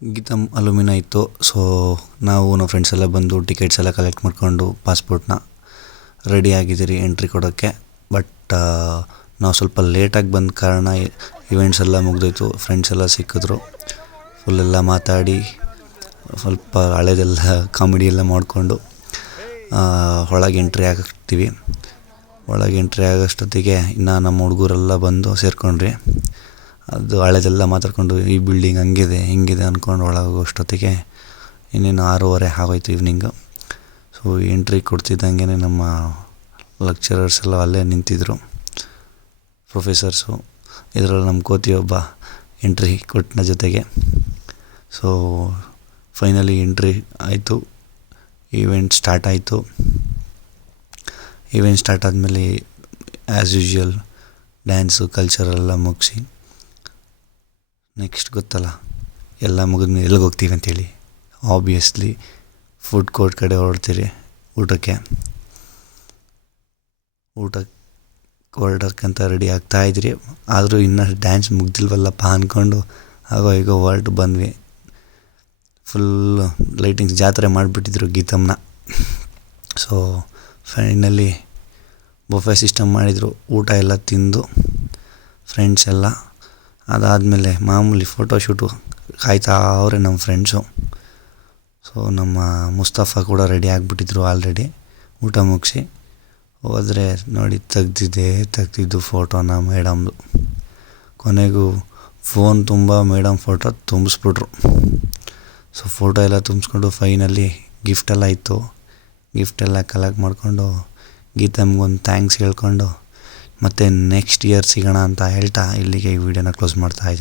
ಗೀತಮ್ ಅಲುಮಿನ ಇತ್ತು. ಸೊ ನಾವು ನಮ್ಮ ಫ್ರೆಂಡ್ಸ್ ಎಲ್ಲ ಬಂದು ಟಿಕೆಟ್ಸ್ ಎಲ್ಲ ಕಲೆಕ್ಟ್ ಮಾಡಿಕೊಂಡು ಪಾಸ್ಪೋರ್ಟ್ನ ರೆಡಿ ಆಗಿದ್ದೀರಿ ಎಂಟ್ರಿ ಕೊಡೋಕ್ಕೆ. ಬಟ್ ನಾವು ಸ್ವಲ್ಪ ಲೇಟಾಗಿ ಬಂದ ಕಾರಣ ಇವೆಂಟ್ಸ್ ಎಲ್ಲ ಮುಗಿದೋಯ್ತು. ಫ್ರೆಂಡ್ಸ್ ಎಲ್ಲ ಸಿಕ್ಕಿದ್ರು, ಫುಲ್ಲೆಲ್ಲ ಮಾತಾಡಿ ಸ್ವಲ್ಪ ಹಳೇದೆಲ್ಲ ಕಾಮಿಡಿ ಎಲ್ಲ ಮಾಡಿಕೊಂಡು ಒಳಗೆ ಎಂಟ್ರಿ ಆಗ್ತೀವಿ. ಒಳಗೆ ಎಂಟ್ರಿ ಆಗೋಷ್ಟೊತ್ತಿಗೆ ಇನ್ನು ನಮ್ಮ ಹುಡುಗರೆಲ್ಲ ಬಂದು ಸೇರ್ಕೊಂಡ್ರಿ. ಅದು ಹಳೇದೆಲ್ಲ ಮಾತಾಡ್ಕೊಂಡು ಈ ಬಿಲ್ಡಿಂಗ್ ಹಂಗಿದೆ ಹಿಂಗಿದೆ ಅಂದ್ಕೊಂಡು ಒಳಗೆ ಹೋಗೋಷ್ಟೊತ್ತಿಗೆ ಇನ್ನೇನು 6:30 ಆಗೋಯ್ತು ಈವ್ನಿಂಗು. ಸೊ ಎಂಟ್ರಿ ಕೊಡ್ತಿದ್ದಂಗೆ ನಮ್ಮ ಲೆಕ್ಚರರ್ಸ್ ಎಲ್ಲ ಅಲ್ಲೇ ನಿಂತಿದ್ದರು, ಪ್ರೊಫೆಸರ್ಸು. ಇದರಲ್ಲಿ ನಮ್ಮ ಕೋತಿ ಒಬ್ಬ ಎಂಟ್ರಿ ಕೊಟ್ಟನ ಜೊತೆಗೆ. ಸೊ ಫೈನಲಿ ಎಂಟ್ರಿ ಆಯಿತು, ಈವೆಂಟ್ ಸ್ಟಾರ್ಟ್ ಆಯಿತು. ಈವೆಂಟ್ ಸ್ಟಾರ್ಟ್ ಆದಮೇಲೆ ಆ್ಯಸ್ ಯೂಶ್ವಲ್ ಡ್ಯಾನ್ಸು ಕಲ್ಚರೆಲ್ಲ ಮುಗಿಸಿ ನೆಕ್ಸ್ಟ್ ಗೊತ್ತಲ್ಲ ಎಲ್ಲ ಮುಗಿದ್ಮೇಲೆ ಎಲ್ಲಿಗೆ ಹೋಗ್ತೀವಿ ಅಂತೇಳಿ, ಆಬ್ವಿಯಸ್ಲಿ ಫುಡ್ ಕೋರ್ಟ್ ಕಡೆ ಹೊರಡ್ತೀರಿ ಊಟಕ್ಕೆ ಹೊರಡೋಕ್ಕಂತ ರೆಡಿ ಆಗ್ತಾಯಿದ್ರಿ. ಆದರೂ ಇನ್ನೂ ಡ್ಯಾನ್ಸ್ ಮುಗ್ದಿಲ್ವಲ್ಲಪ್ಪ ಅಂದ್ಕೊಂಡು ಆಗೋ ಈಗ ಹೊರಟು ಬಂದ್ವಿ. ಫುಲ್ಲು ಲೈಟಿಂಗ್ಸ್ ಜಾತ್ರೆ ಮಾಡಿಬಿಟ್ಟಿದ್ರು ಗೀತಮ್ನ. ಸೊ ಫೈನಲಿ ಬೊಫೆ ಸಿಸ್ಟಮ್ ಮಾಡಿದರು, ಊಟ ಎಲ್ಲ ತಿಂದು ಫ್ರೆಂಡ್ಸ್ ಎಲ್ಲ. ಅದಾದಮೇಲೆ ಮಾಮೂಲಿ ಫೋಟೋಶೂಟು ಕಾಯ್ತಾ ಅವರೇ ನಮ್ಮ ಫ್ರೆಂಡ್ಸು. ಸೊ ನಮ್ಮ ಮುಸ್ತಫಾ ಕೂಡ ರೆಡಿ ಆಗಿಬಿಟ್ಟಿದ್ರು ಆಲ್ರೆಡಿ. ಊಟ ಮುಗಿಸಿ ಹೋದರೆ ನೋಡಿ ತೆಗ್ದಿದ್ದು ಫೋಟೋನ ಮೇಡಮ್ದು. ಕೊನೆಗೂ ಫೋನ್ ತುಂಬ ಮೇಡಮ್ ಫೋಟೋ ತುಂಬಿಸ್ಬಿಟ್ರು. ಸೊ ಫೋಟೋ ಎಲ್ಲ ತುಂಬಿಸ್ಕೊಂಡು ಫೈನಲಿ ಗಿಫ್ಟೆಲ್ಲ ಇತ್ತು, ಗಿಫ್ಟೆಲ್ಲ ಕಲೆಕ್ಟ್ ಮಾಡಿಕೊಂಡು ಗೀತಮ್ಗೊಂದು ಥ್ಯಾಂಕ್ಸ್ ಹೇಳ್ಕೊಂಡು ಮತ್ತೆ ನೆಕ್ಸ್ಟ್ ಇಯರ್ ಸಿಗೋಣ ಅಂತ ಹೇಳ್ತಾ ಇಲ್ಲಿಗೆ ಈ ವಿಡಿಯೋನ ಕ್ಲೋಸ್ ಮಾಡ್ತಾಯಿದ್ದೀನಿ.